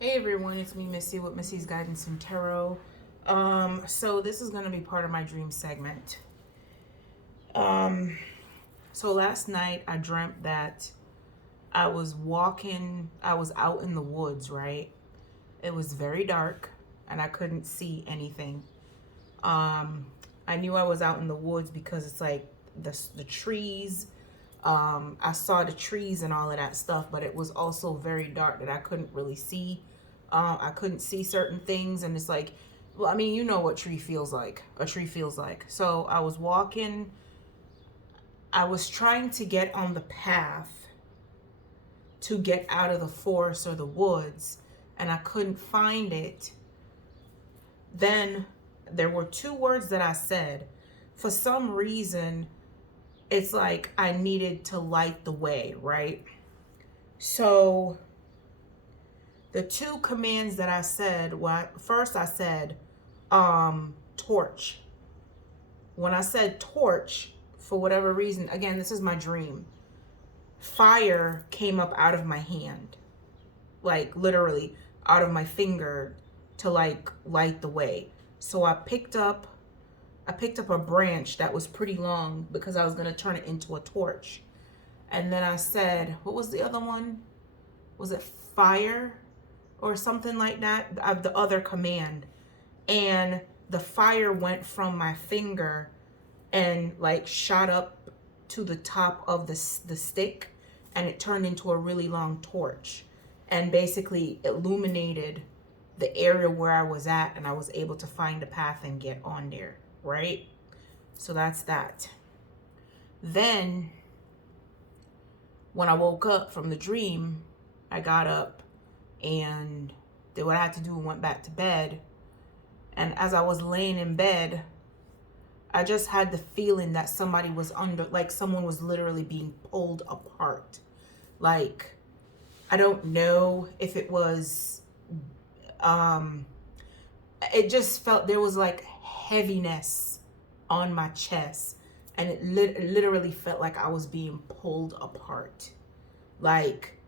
Hey everyone, it's me Missy with Missy's Guidance and Tarot. So this is gonna be part of my dream segment. Um, so last night I dreamt that I was out in the woods, right? It was very dark and I couldn't see anything. Um, I knew I was out in the woods because it's like the trees. I saw the trees and all of that stuff, but it was also very dark that I couldn't really see. I couldn't see certain things, and it's like, well, I mean, you know what tree feels like. A tree feels like. So I was walking. I was trying to get on the path to get out of the forest or the woods, and I couldn't find it. Then there were two words that I said. For some reason, it's like I needed to light the way, right? So the two commands that I said, well, first I said torch. When I said torch, for whatever reason, again, this is my dream, fire came up out of my hand, like literally out of my finger to like light the way. So I picked up a branch that was pretty long because I was going to turn it into a torch. And then I said, what was the other one? Was it fire or something like that? Of the other command. And the fire went from my finger and like shot up to the top of the stick, and it turned into a really long torch and basically illuminated the area where I was at, and I was able to find a path and get on there, right? So that's that. Then when I woke up from the dream, I got up and did what I had to do and went back to bed. And as I was laying in bed, I just had the feeling that somebody was under, like someone was literally being pulled apart. Like, I don't know if it was, it just felt there was like heaviness on my chest. And it literally felt like I was being pulled apart. Like,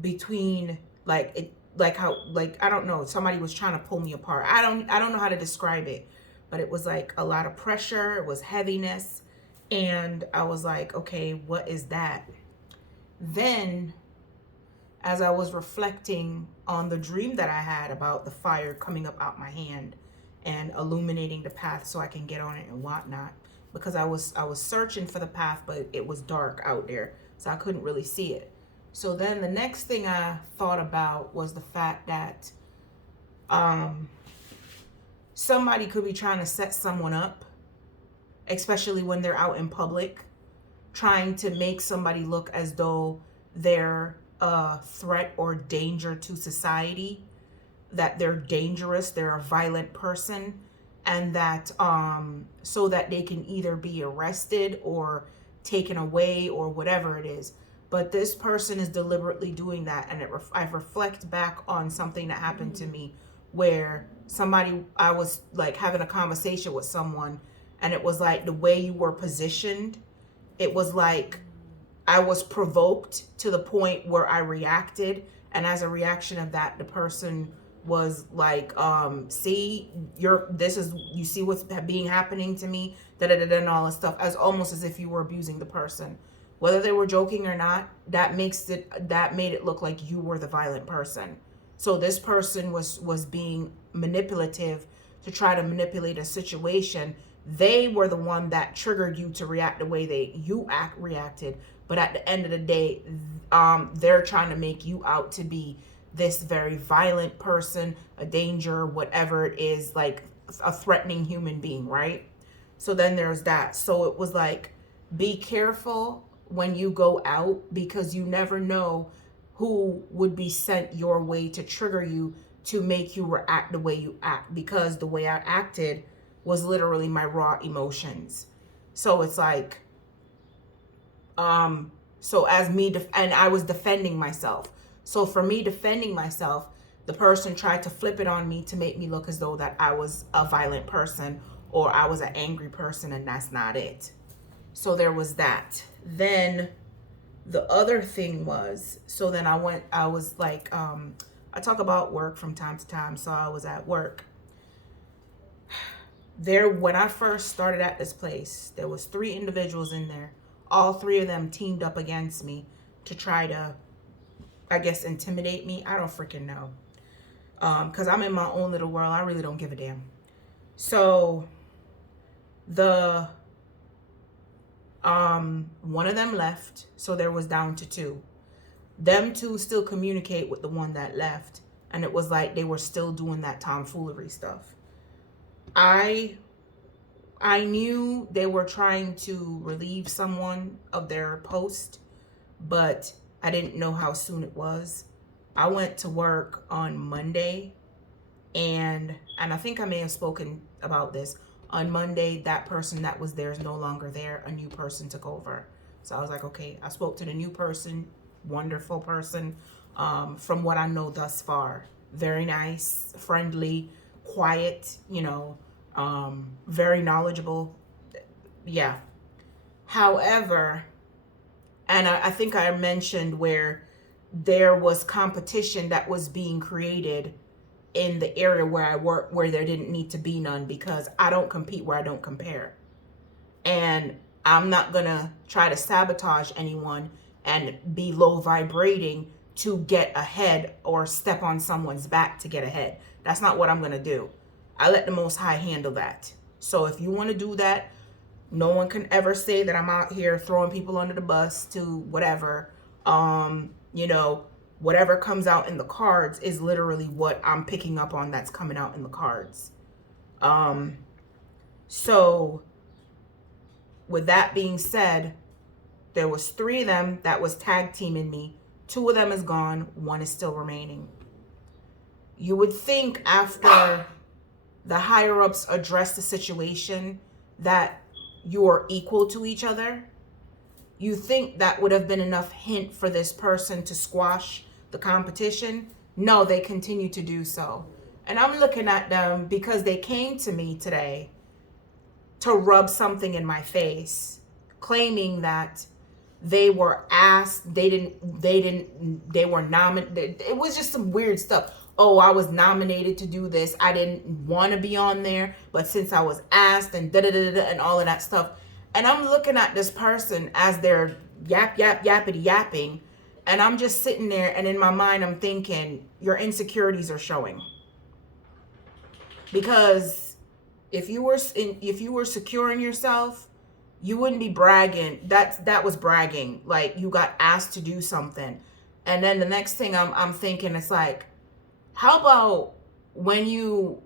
between, like, it, like how, like, I don't know, somebody was trying to pull me apart. I don't know how to describe it, but it was like a lot of pressure. It was heaviness. And I was like, okay, what is that? Then, as I was reflecting on the dream that I had about the fire coming up out my hand and illuminating the path so I can get on it and whatnot, because I was searching for the path, but it was dark out there, so I couldn't really see it. So then the next thing I thought about was the fact that um, somebody could be trying to set someone up, especially when they're out in public, trying to make somebody look as though they're a threat or danger to society, that they're dangerous, they're a violent person, and that so that they can either be arrested or taken away or whatever it is. But this person is deliberately doing that, and I reflect back on something that happened to me where I was like having a conversation with someone, and it was like the way you were positioned, it was like I was provoked to the point where I reacted, and as a reaction of that, the person was like, see, you see what's being happening to me, da da da da, and all this stuff, as almost as if you were abusing the person. Whether they were joking or not, that made it look like you were the violent person. So this person was being manipulative to try to manipulate a situation. They were the one that triggered you to react the way reacted. But at the end of the day, they're trying to make you out to be this very violent person, a danger, whatever it is, like a threatening human being, right? So then there's that. So it was like, be careful when you go out, because you never know who would be sent your way to trigger you to make you react the way you act, because the way I acted was literally my raw emotions. So it's like, so as me and I was defending myself. So for me defending myself, the person tried to flip it on me to make me look as though that I was a violent person or I was an angry person, and that's not it. So there was that. Then the other thing was, so then I was like I talk about work from time to time. So I was at work. There, when I first started at this place, there was 3 individuals in there. All 3 of them teamed up against me to try to, I guess, intimidate me. I don't freaking know. Because I'm in my own little world. I really don't give a damn. So the one of them left, so there was down to 2. Them 2 still communicate with the one that left, and it was like they were still doing that tomfoolery stuff. I knew they were trying to relieve someone of their post, but I didn't know how soon it was. I went to work on Monday, and I think I may have spoken about this. On Monday, that person that was there is no longer there. A new person took over. So I was like, okay, I spoke to the new person, wonderful person, from what I know thus far. Very nice, friendly, quiet, very knowledgeable. Yeah. However, and I think I mentioned where there was competition that was being created in the area where I work, where there didn't need to be none, because I don't compete where I don't compare. And I'm not gonna try to sabotage anyone and be low vibrating to get ahead or step on someone's back to get ahead. That's not what I'm gonna do. I let the Most High handle that. So if you want to do that, no one can ever say that I'm out here throwing people under the bus to whatever. Whatever comes out in the cards is literally what I'm picking up on that's coming out in the cards. So with that being said, there was 3 of them that was tag teaming me. 2 of them is gone. 1 is still remaining. You would think after the higher ups address the situation that you are equal to each other. You think that would have been enough hint for this person to squash the competition. No, they continue to do so. And I'm looking at them because they came to me today to rub something in my face, claiming that they were asked, they were nominated. It was just some weird stuff. Oh, I was nominated to do this. I didn't want to be on there, but since I was asked, and and all of that stuff. And I'm looking at this person as they're yappity yapping, and I'm just sitting there, and in my mind I'm thinking, your insecurities are showing. Because if you were secure in yourself, you wouldn't be bragging. That was bragging. Like, you got asked to do something. And then the next thing I'm thinking, it's like, how about when you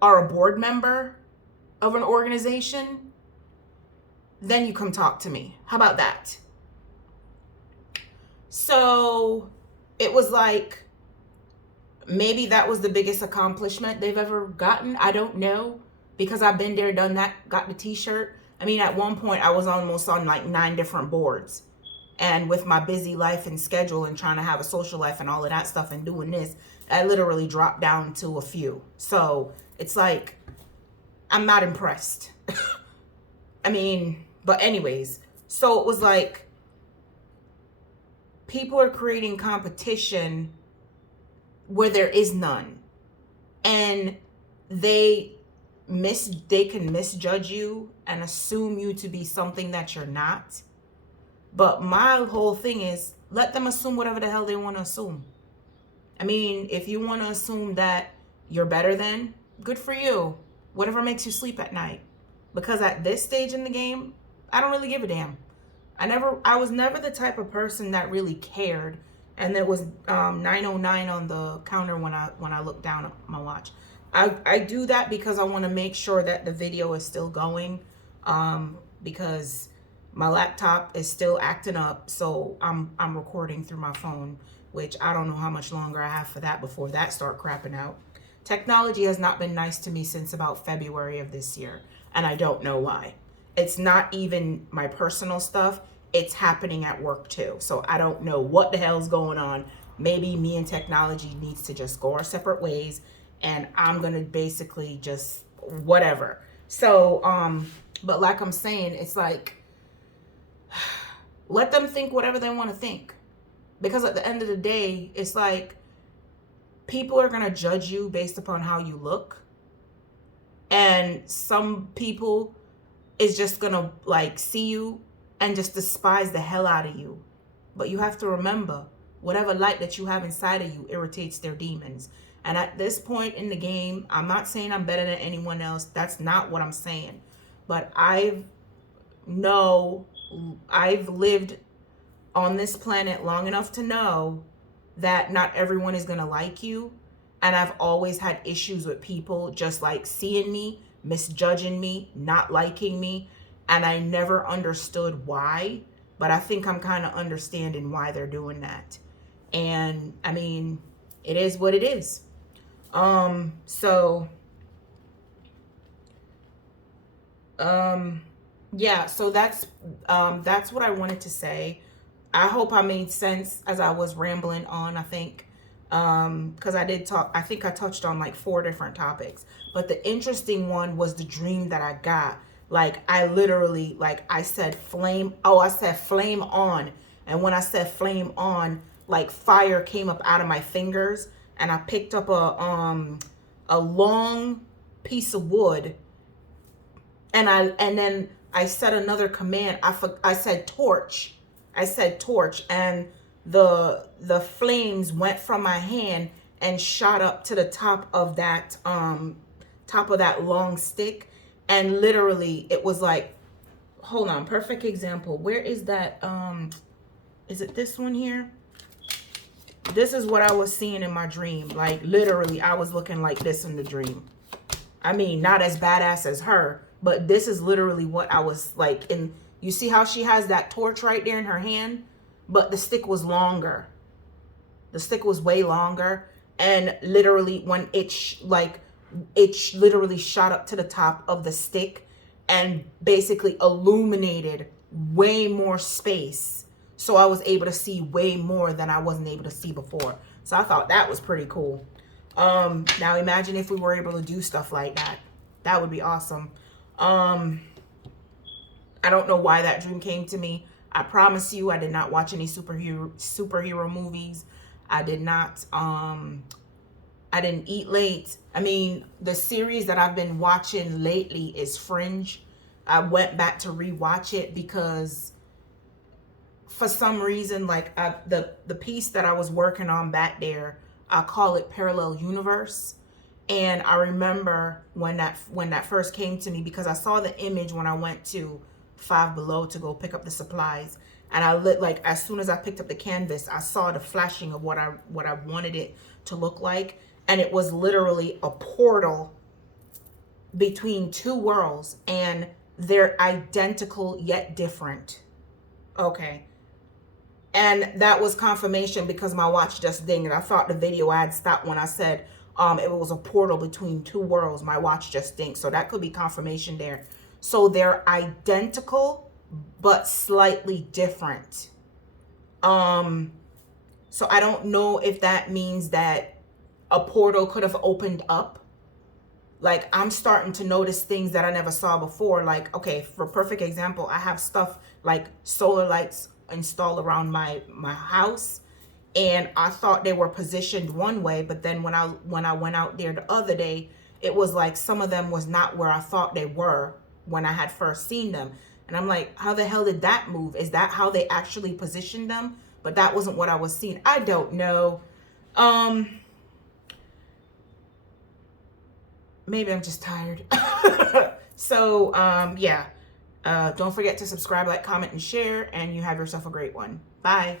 are a board member of an organization, then you come talk to me? How about that? So it was like, maybe that was the biggest accomplishment they've ever gotten. I don't know, because I've been there, done that, got the t-shirt. I mean, at one point I was almost on like 9 different boards. And with my busy life and schedule and trying to have a social life and all of that stuff and doing this, I literally dropped down to a few. So it's like, I'm not impressed. I mean, but anyways, so it was like, people are creating competition where there is none. And they can misjudge you and assume you to be something that you're not. But my whole thing is, let them assume whatever the hell they want to assume. I mean, if you want to assume that you're better than, good for you. Whatever makes you sleep at night. Because at this stage in the game, I don't really give a damn. I was never the type of person that really cared. And there was 9:09 on the counter when I looked down at my watch. I do that because I want to make sure that the video is still going, because my laptop is still acting up, so I'm recording through my phone, which I don't know how much longer I have for that before that start crapping out. Technology has not been nice to me since about February of this year, and I don't know why. It's not even my personal stuff. It's happening at work too. So I don't know what the hell's going on. Maybe me and technology needs to just go our separate ways, and I'm going to basically just whatever. So, but like I'm saying, it's like, let them think whatever they want to think. Because at the end of the day, it's like, people are going to judge you based upon how you look. And some people is just going to like see you and just despise the hell out of you. But you have to remember, whatever light that you have inside of you irritates their demons. And at this point in the game, I'm not saying I'm better than anyone else. That's not what I'm saying. But I've lived on this planet long enough to know that not everyone is going to like you. And I've always had issues with people just like seeing me, misjudging me, not liking me. And I never understood why, but I think I'm kind of understanding why they're doing that. And I mean, it is what it is. Yeah, so that's what I wanted to say. I hope I made sense as I was rambling on. I think because I think I touched on like 4 different topics, but the interesting one was the dream that I got. Like I literally, like I said flame on, and when I said flame on, like fire came up out of my fingers, and I picked up a long piece of wood, and then I said another command. I said torch. And the flames went from my hand and shot up to the top of that long stick. And literally it was like, hold on, perfect example. Where is that? Is it this one here? This is what I was seeing in my dream. Like literally I was looking like this in the dream. I mean, not as badass as her, but this is literally what I was like in. You see how she has that torch right there in her hand? But the stick was longer. The stick was way longer. And literally when it literally shot up to the top of the stick and basically illuminated way more space. So I was able to see way more than I wasn't able to see before. So I thought that was pretty cool. Now imagine if we were able to do stuff like that. That would be awesome. I don't know why that dream came to me. I promise you, I did not watch any superhero movies. I did not, I didn't eat late. I mean, the series that I've been watching lately is Fringe. I went back to rewatch it because for some reason, like the piece that I was working on back there, I call it Parallel Universe. And I remember when that first came to me because I saw the image when I went to Five Below to go pick up the supplies, and I lit like as soon as I picked up the canvas, I saw the flashing of what I wanted it to look like, and it was literally a portal between 2 worlds, and they're identical yet different. Okay. And that was confirmation because my watch just dinged. I thought the video ad stopped when I said it was a portal between 2 worlds. My watch just dinged, so that could be confirmation there. So they're identical, but slightly different. So I don't know if that means that a portal could have opened up. Like I'm starting to notice things that I never saw before. Like, okay, for perfect example, I have stuff like solar lights installed around my house. And I thought they were positioned one way, but then when I went out there the other day, it was like some of them was not where I thought they were when I had first seen them. And I'm like, how the hell did that move? Is that how they actually positioned them? But that wasn't what I was seeing. I don't know. Maybe I'm just tired. So, yeah. Don't forget to subscribe, like, comment, and share. And you have yourself a great one. Bye.